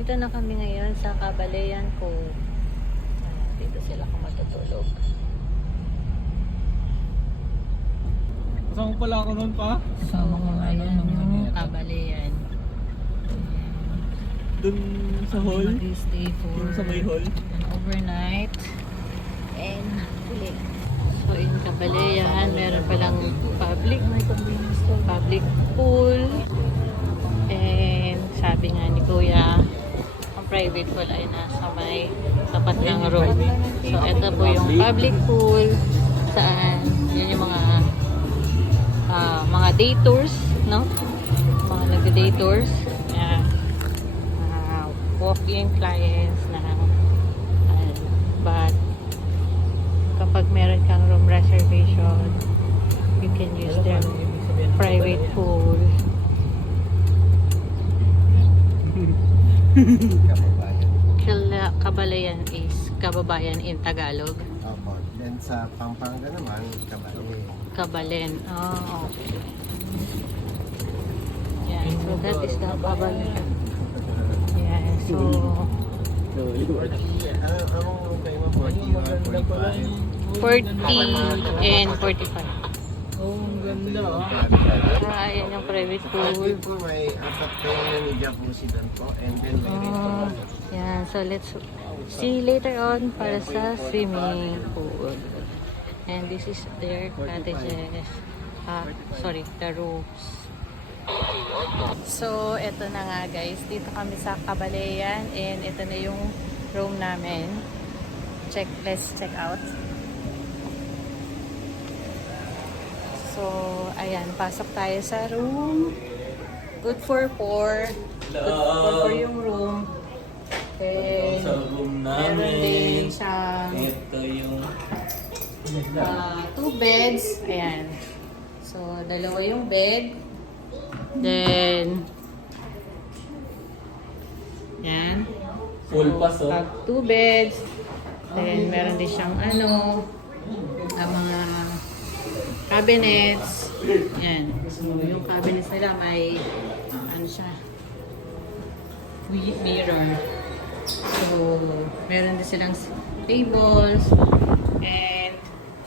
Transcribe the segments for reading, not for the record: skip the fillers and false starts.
Dito na kami ngayon sa Cabalayan Cove. Dito sila kung matutulog. Kasama pala ako noon pa. So, ayan, Cabalayan. Doon sa hall. Mag-stay for Doon sa may hall. an overnight. And ulit. So, in Cabalayan, meron palang public pool. And sabi nga ni Kuya, ang private pool ay nasa may tapat ng road. So, ito po yung public pool. Saan? Yan yung mga day tours, no? Mga nag-day tours. Yan. Walk-in clients na but kapag meron kang room reservation, you can use their private pool. Cabalayan is kababayan in Tagalog. Opo. Then sa Pampanga naman, Kabalen. Kabalen. Oh, okay. Yeah, so that is the Cabalayan. Yeah, so Anong tayo mo? 40 or 45? 40 and 45. Oh, ang ganda Ayan yung private pool. Private pool, may apat kayo may jacuzzi doon po. And then may restaurant. Yan, so let's see later on para sa swimming pool. And this is their cottages. Sorry, the rooms. So, eto na nga guys. Dito kami sa Cabalayan and ito na yung room namin. Let's check out. So, ayan, pasok tayo sa room. Good for 4. Good for yung room. Okay. Sa room Meron din namin. siyang Ito yung 2 beds. Ayan. So, dalawa yung bed. Then, yan. full pass, oh. 2 beds. Then, meron din siyang mga cabinets. Yan. So, yung cabinets nila may, siya, mirror. So, meron din silang tables. And,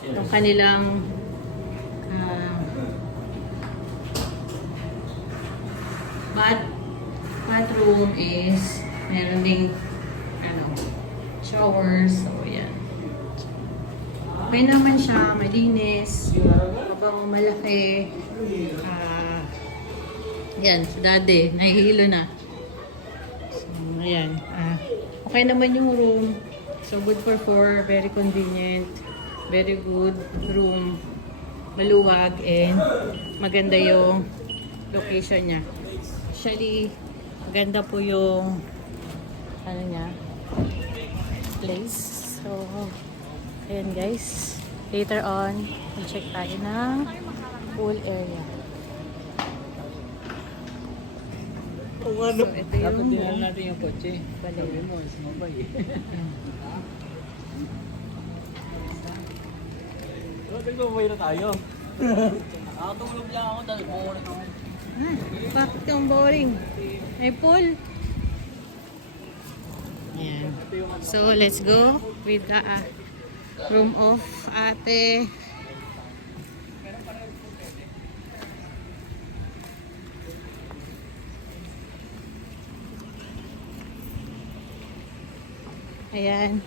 yung kanilang bathroom is meron ding showers. So, yan. Okay naman siya, malinis, mabango, malaki. Yan, si daddy, nahihilo na. So, ayan. Okay naman yung room. So, good for 4, very convenient, very good room. Maluwag and maganda yung location niya. Actually, maganda po yung place. So, ayan guys. Later on, i-check tayo ng pool area. So, ito yung dapat dinala natin yung kotse. Balayan. Sabi mo, sumabay eh. Nagpapabay na tayo. Nakatulog lang ako dahil boring ako. Bakit yung boring? May pool. Ayan. So, let's go with the room of ate. Ayan.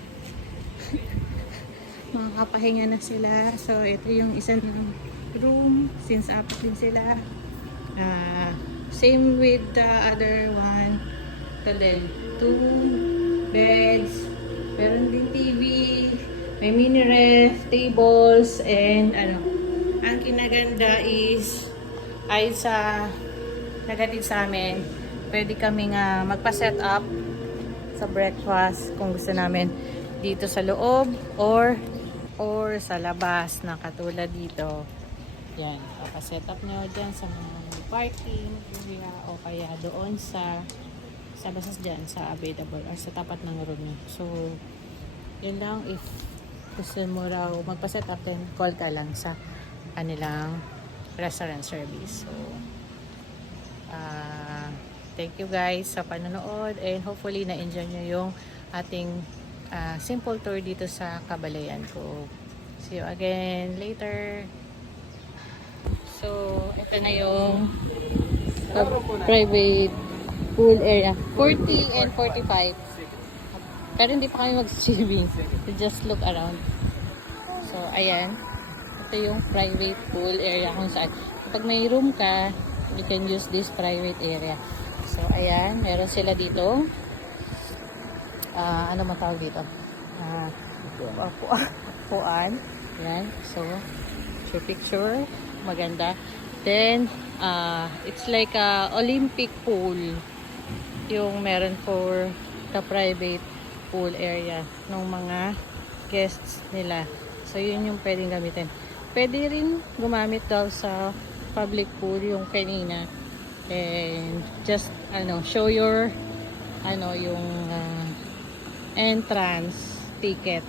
Makakapahinga na sila. So, ito yung isang room. Since apat din sila. Same with the other one. Ito din. 2 beds. Meron din TV. May mini ref, tables, and ang kinaganda is ay sa nagatid sa amin, pwede kaming magpa-set up sa breakfast kung gusto namin dito sa loob or sa labas na katulad dito. Yan, pa-set up nyo dyan sa mga parking area o kaya doon sa basas dyan sa available or sa tapat ng room nyo. So, yun lang, if gusto mo raw magpa-set up, then call ka lang sa kanilang restaurant service. So, thank you guys sa panonood and hopefully na-enjoy nyo yung ating simple tour dito sa Cabalayan Cove. See you again later. So, ito na yung private pool area. 40 and 45. Pero hindi pa kami mag-swimming. We just look around. So, ayan. Ito yung private pool area kung saan. Kapag may room ka, you can use this private area. So, ayan. Meron sila dito. Ano matawag dito? Puan. Ayan. So, picture. Maganda. Then, it's like a Olympic pool yung meron for the private pool area ng mga guests nila. So, yun yung pwedeng gamitin. Pwede rin gumamit daw sa public pool yung kanina. And just, show your, yung entrance ticket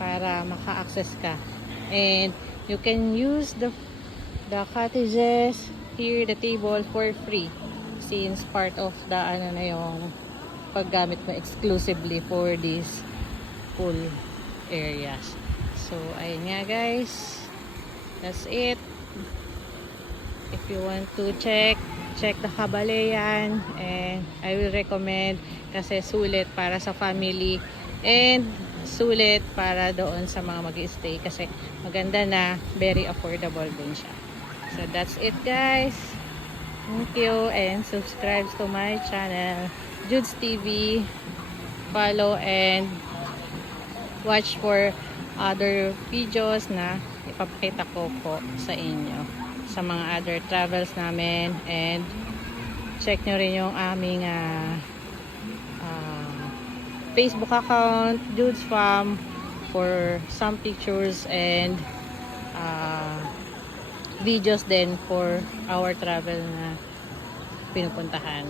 para maka-access ka. And you can use the cottages here, the table for free since part of the na yung paggamit mo exclusively for these pool areas. So ayun nga guys, that's it. If you want to check the Cabalayan, and I will recommend kasi sulit para sa family and sulit para doon sa mga mag-stay kasi maganda na, very affordable din siya. So that's it guys. Thank you and subscribe to my channel, Jude's TV. Follow and watch for other videos na ipapakita ko po sa inyo sa mga other travels namin, and check nyo rin yung aming Facebook account, Jude's Farm, for some pictures and videos din for our travel na pinupuntahan.